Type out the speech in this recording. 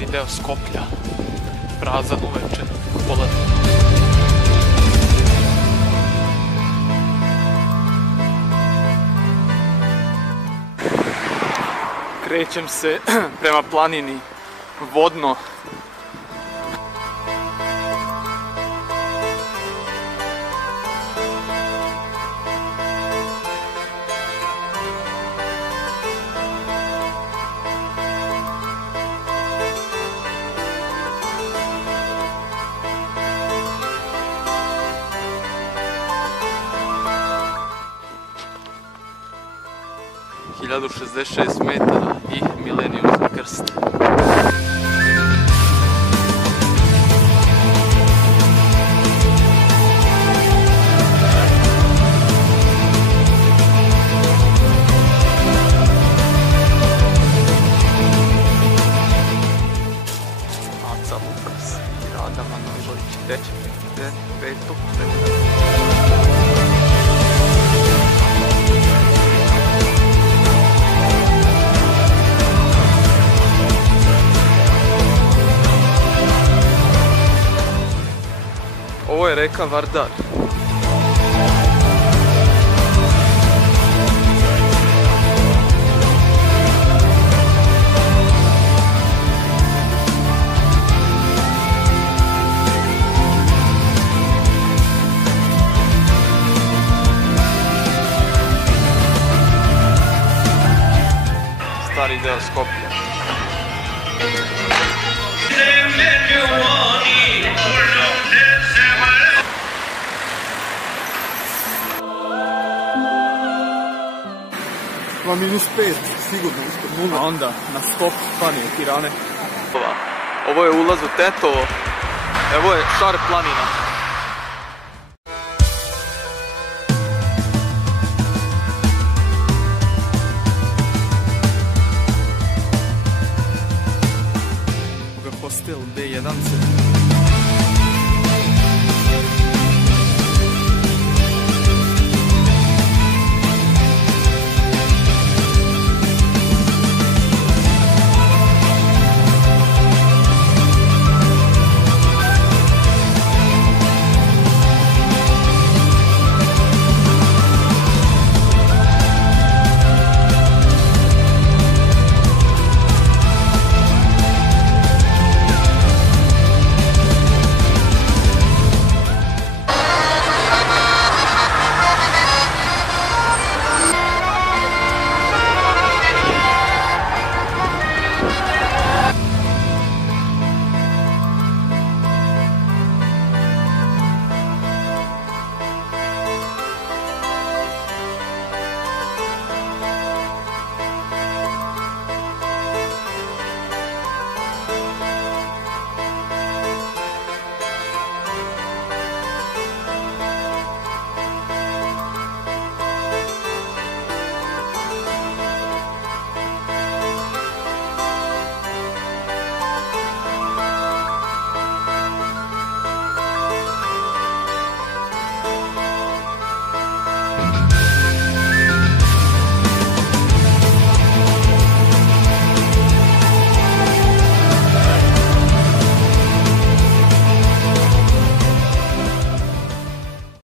stari deo Skoplja, prazan uveče, polet. Krećem se prema planini, vodno. Hiljadu 66 metara i Milenijumski krst. Aca Lukas i Rada Manojlović, treće, peto, ovo je reka Vardar. Stari deo Skoplja. -5, sigurno ispod 0. A onda na stop planije Tirane. Ovo je ulaz u Tetovo. Evo je Šar planina. Hostel D1